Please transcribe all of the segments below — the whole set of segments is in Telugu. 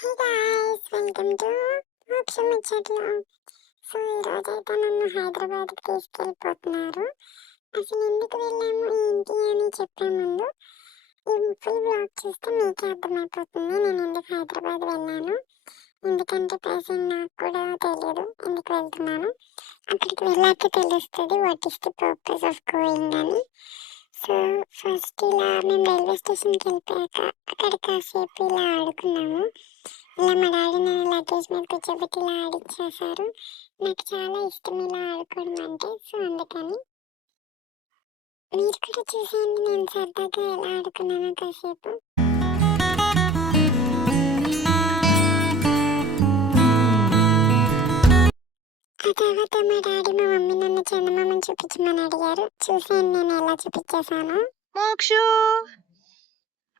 హే గాయ్స్, వెల్కమ్ టు మోక్ష ముచ్చట్లు. సో ఈరోజైతే నన్ను హైదరాబాద్కి తీసుకెళ్ళిపోతున్నారు. అసలు ఎందుకు వెళ్ళాము ఏంటి అని చెప్పే ముందు ఈ ఫుల్ బ్లాగ్ చూస్తే మీకే అర్థమైపోతుంది నేను ఎందుకు హైదరాబాద్ వెళ్ళాను. ఎందుకంటే ప్రెసెంట్ నాకు కూడా తెలియదు ఎందుకు వెళ్తున్నాను. అక్కడికి వెళ్ళాక తెలుస్తుంది what is the purpose of going అని. సో ఫస్ట్ ఇలా మేము రైల్వే స్టేషన్కి వెళ్ళిపోయాక అక్కడ కాసేపు ఇలా ఆడుకున్నాము. ఇలా మా డాడీ నన్ను లగేజ్ మీద కూర్చోబెట్టి ఇలా ఆడిచ్చేసారు. నాకు చాలా ఇష్టం ఇలా ఆడుకోవడం అంటే. సో అందుకని మీరు కూడా చూసేయండి నేను సరదాగా ఎలా ఆడుకున్నాను కాసేపు. ఆ తర్వాత మా డాడీ మా మమ్మీ నన్ను చందమామని చూపించమని అడిగారు. చూసేయండి నేను ఎలా చూపించేసాను. మోక్షు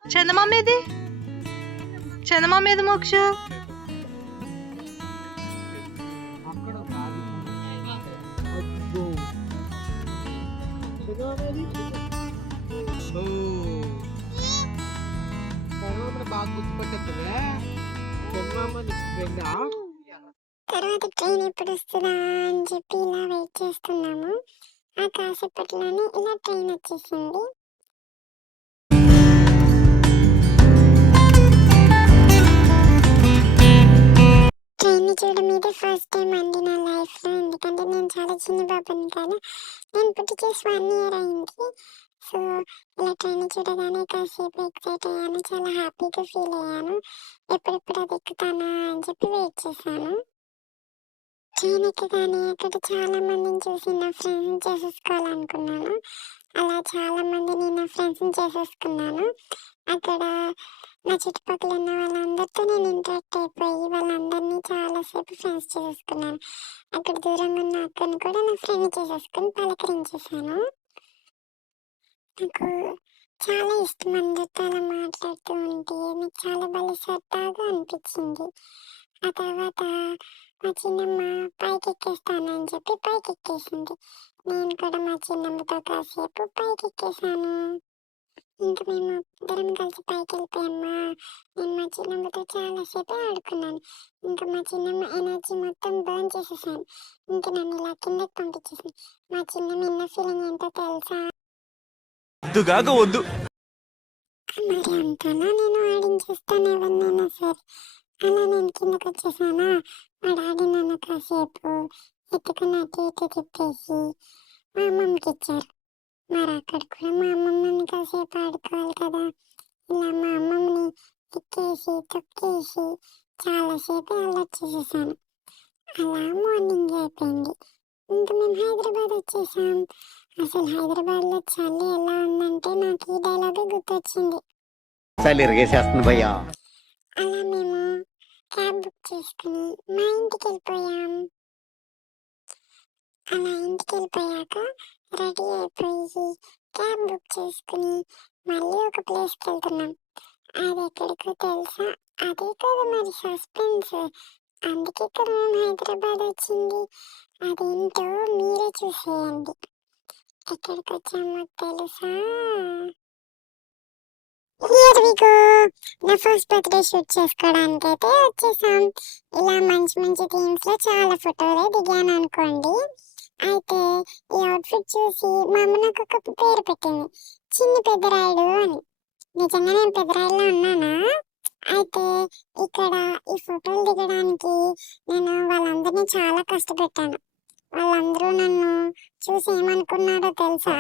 చందమామ ఏది? చందమామ ఏది మోక్షు? తర్వాత ట్రైన్ ఎప్పుడు వస్తుందా అని చెప్పి ఇలా వెయిట్ చేస్తున్నాము. ఆ కాసేపట్లోనే ఇలా ట్రైన్ వచ్చేసింది. ట్రైన్ని చూడడం ఇదే ఫస్ట్ టైం అండి నా లైఫ్లో. ఎందుకంటే నేను చాలా చిన్న బాబుని కదా, నేను పుట్టి చేసి 1 year అయింది. సో ఇలా ట్రైన్ చూడగానే కాసేపు ఎక్సైట్ అయ్యాను, చాలా హ్యాపీగా ఫీల్ అయ్యాను. ఎప్పుడెప్పుడు అది ఎక్కుతానా అని చెప్పి వెయిట్ చేశాను. ట్రైన్ ఎక్కగానే అక్కడ చాలా మందిని చూసి నా ఫ్రెండ్స్ని చేసేసుకోవాలనుకున్నాను. అలా చాలా మందిని నా ఫ్రెండ్స్ని చేసేసుకున్నాను. అక్కడ నా చుట్టుపక్కల ఉన్న వాళ్ళందరితో నేను ఇంటరాక్ట్ అయిపోయి వాళ్ళందరినీ చాలాసేపు ఫ్రెండ్స్ చేసేసుకున్నాను. అక్కడ దూరంగా ఉన్న అక్కని కూడా నా ఫ్రెండ్ చేసేసుకుని పలకరించేసాను. నాకు చాలా ఇష్టం అందరితో అలా మాట్లాడుతూ ఉంటే. నాకు చాలా భలే సరదాగా అనిపించింది. ఆ తర్వాత మా చిన్నమ్మ పైకి ఎక్కేస్తానని చెప్పి పైకి ఎక్కేసింది. నేను కూడా మా చిన్నమ్మతో కాసేపు పైకి ఎక్కేసాను. ఇంకా మేము ఇద్దరం కలిసి పైకి వెళ్ళిపోయామ్మా. నేను మా చిన్నమ్మతో చాలాసేపు ఆడుకున్నాను. ఇంకా మా చిన్నమ్మ ఎనర్జీ మొత్తం బర్న్ చేసేసాను. ఇంకా నన్ను ఇలా కిందకి పంపించేసింది. మా చిన్నమ్మ ఇన్న ఫీలింగ్ ఏంటో తెలుసా? వద్దు మరి అంతలా నేను ఆడించేస్తాను ఎవరినైనా సరే. అలా నేను కిందకు వచ్చేసానా. మా డాడీ నన్ను కాసేపు ఎత్తుకుని అటు ఇటు తిప్పేసి మా అమ్మమ్మకి ఇచ్చారు. మరి అక్కడ కూడా మా అమ్మమ్మని కాసేపు ఆడుకోవాలి కదా. ఇలా మా అమ్మమ్మని ఎక్కేసి తొక్కేసి చాలాసేపు అలర్ట్ చేసేసాను. అలా మార్నింగ్ అయిపోయింది. ఇంకా మేము హైదరాబాద్ వచ్చేసాం. అసలు హైదరాబాద్లో చలి ఎలా ఉందంటే నాకు ఈ డైలాగే గుర్తొచ్చింది. అలా మేము క్యాబ్ బుక్ చేసుకుని మా ఇంటికి వెళ్ళిపోయాం. అలా ఇంటికి వెళ్ళిపోయాక రెడీ అయిపోయి క్యాబ్ బుక్ చేసుకుని మళ్ళీ ఒక ప్లేస్కి వెళ్తున్నాం. అది ఎక్కడికో తెలుసా? అదే కదా మరి సస్పెన్స్. అందుకే కదా మేము హైదరాబాద్ వచ్చింది. అదేంటో మీరే చూసేయండి. ఎక్కడికి వచ్చామో తెలుసా? Here we go. నా ఫస్ట్ బర్త్డే షూట్ చేసుకోవడానికి అయితే వచ్చేసాం. ఇలా మంచి మంచి థీమ్స్ లో చాలా ఫోటోలే దిగాను అనుకోండి. అయితే ఈ అవుట్ఫిట్ చూసి మా అమ్మ నాకు ఒక పేరు పెట్టింది, చిన్ని పెద్దరాయుడు అని. నిజంగా నేను పెద్దరాయుడులో ఉన్నానా? అయితే ఇక్కడ ఈ ఫోటోలు దిగడానికి నేను వాళ్ళందరినీ చాలా కష్టపెట్టాను. వాళ్ళందరూ నన్ను చూసి ఏమనుకున్నారో తెలుసా?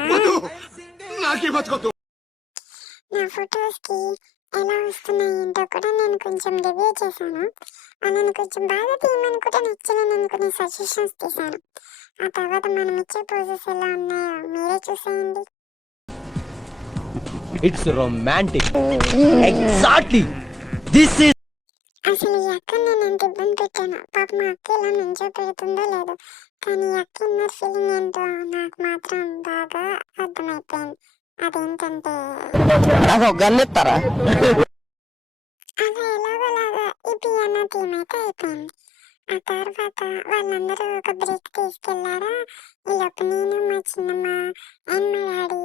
నా ఫొటోస్కి ఎలా వస్తున్నాయి ఏంటో కూడా నేను కొంచెం రివ్యూ చేశాను. వాళ్ళని కొంచెం బాగా తీయమని కూడా నచ్చలేని అనుకునే సజెషన్స్ తీశాను. ఆ తర్వాత మనం ఇచ్చే పోజెస్ ఎలా ఉన్నాయో మీరే చూసేయండి. It's romantic exactly this is. అసలు ఈ అక్కని నేను ఎంత ఇబ్బంది పెట్టాను. పాప మా అక్క ఎలా నుంచో పెడుతుందో లేదో, కానీ ఈ అక్క ఇన్నర్ ఫీలింగ్ ఏంటో నాకు మాత్రం బాగా అర్థమైపోయింది. అదేంటంటే గన్నెత్తారా అలా ఎలాగోలాగా ఈ పియానో థీమ్ అయితే అయిపోయింది. ఆ తర్వాత వాళ్ళందరూ ఒక బ్రేక్ తీసుకెళ్లారా. ఈలోపు నేను మా చిన్నమ్మ అండ్ మా డాడీ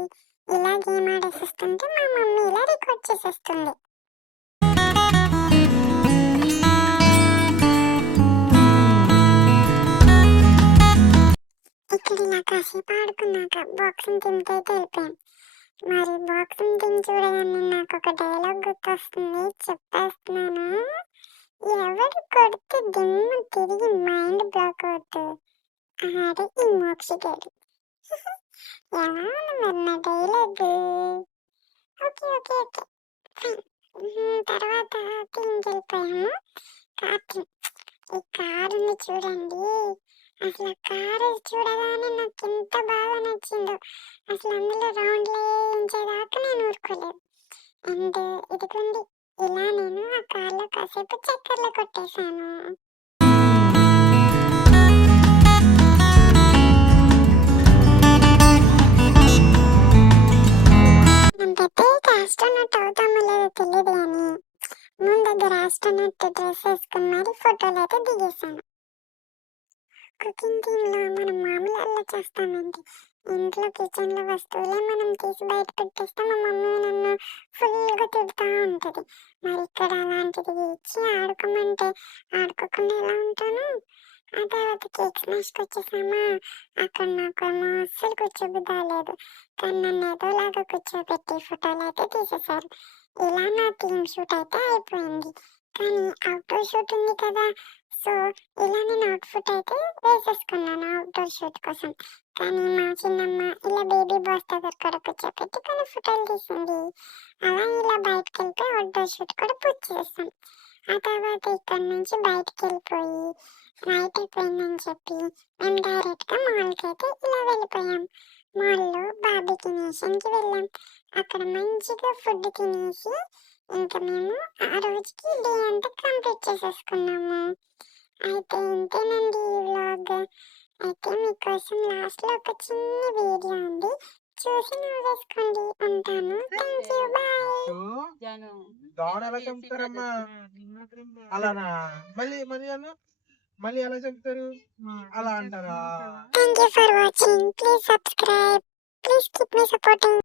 ఇలా గేమ్ ఆడేసిస్తుంటే మా మమ్మీ ఇలా రికార్డ్ చేసేస్తుంది. బాక్సింగ్ టీంకి అయితే వెళ్ళిపోయాం. మరి బాక్సింగ్ టీం చూడగానే నాకు ఒక డైలాగ్ గుర్తొస్తుంది, చెప్పేస్తున్నాను. ఎవడు కొడితే దిమ్మ తిరిగి మైండ్ బ్లాక్ అవుతుంది, ఆడే ఈ మోక్షగాడు. ఎలా ఉంది మరి నా dialogue? Okay okay okay fine. తర్వాత టీంకి వెళ్ళిపోయాము. కార్ ఈ కారుని చూడండి, అసలు ఆ కారు చూడగానే నాకు ఎంత బాగా నచ్చిందో. అసలు అందులో రౌండ్లు వేయించేదాకా నేను ఊరుకోలేదు. అండ్ ఇదిగోండి, ఇలా నేను ఆ కార్లో కాసేపు చక్కర్లు కొట్టేశాను. నేను పెద్దయ్యాక ఆస్ట్రోనట్ అవుతామో లేదో తెలియదు కానీ ముందు ఆస్ట్రోనట్ డ్రెస్ వేసుకుని మరి ఫోటోలు అయితే దిగేశాను. కుకింగ్ టీంలో మనం మామూలు అలా చేస్తామండి. ఇంట్లో కిచెన్లో వస్తువులే మనం తీసి బయట పెట్టేస్తే మా మమ్మీ నన్ను ఫుల్గా తిడుతూ ఉంటుంది. మరి ఇక్కడ అలాంటిది ఇచ్చి ఆడుకోమంటే ఆడుకోకుండా ఎలా ఉంటాను? ఆ తర్వాత కేక్ స్మాష్కి వచ్చేసామా, అక్కడ నాకేమో అస్సలు కూర్చోబుద్దాలేదు. కానీ నన్ను ఏదోలాగా కూర్చోబెట్టి ఫోటోలు అయితే తీసేశారు. ఇలా నా టీమ్ షూట్ అయితే అయిపోయింది. కానీ అవుట్డోర్ షూట్ ఉంది కదా, సో ఇలా నేను అవుట్ఫిట్ అయితే వేసేసుకున్నాను అవుట్డోర్ షూట్ కోసం. కానీ మా చిన్నమ్మ ఇలా బేబీ బాస్ దగ్గర కూడా కూర్చోపెట్టి కొన్ని ఫోటోలు తీసింది. అలా ఇలా బయటకు వెళ్ళిపోయి అవుట్డోర్ షూట్ కూడా పూర్తి చేస్తాం. ఆ తర్వాత ఇక్కడ నుంచి బయటకు వెళ్ళిపోయి నైట్ అయిపోయిందని చెప్పి మేము డైరెక్ట్గా మాల్కి అయితే ఇలా వెళ్ళిపోయాం. మాల్లో బార్బీక్యూ నేషన్కి వెళ్ళాం. అక్కడ మంచిగా ఫుడ్ తినేసి ఇంకా మేము ఆ రోజుకి డే అంతా కంప్లీట్ చేసేసుకున్నాము. అయితే ఇంతేనండి ఈ వ్లాగ్. అయితే మీకోసం లాస్ట్లో ఒక చిన్న వీడియో ఉంది, చూసి నవ్వేసుకోండి. ఉంటాను. Thank you, bye. దోణ ఎలా చంపుతారమ్మా? అలానా? మళ్ళీ మళ్ళీ అన్న మళ్ళీ ఎలా చెప్తారు? అలా అంటారా? Thank you for watching. Please subscribe. Please keep me supporting.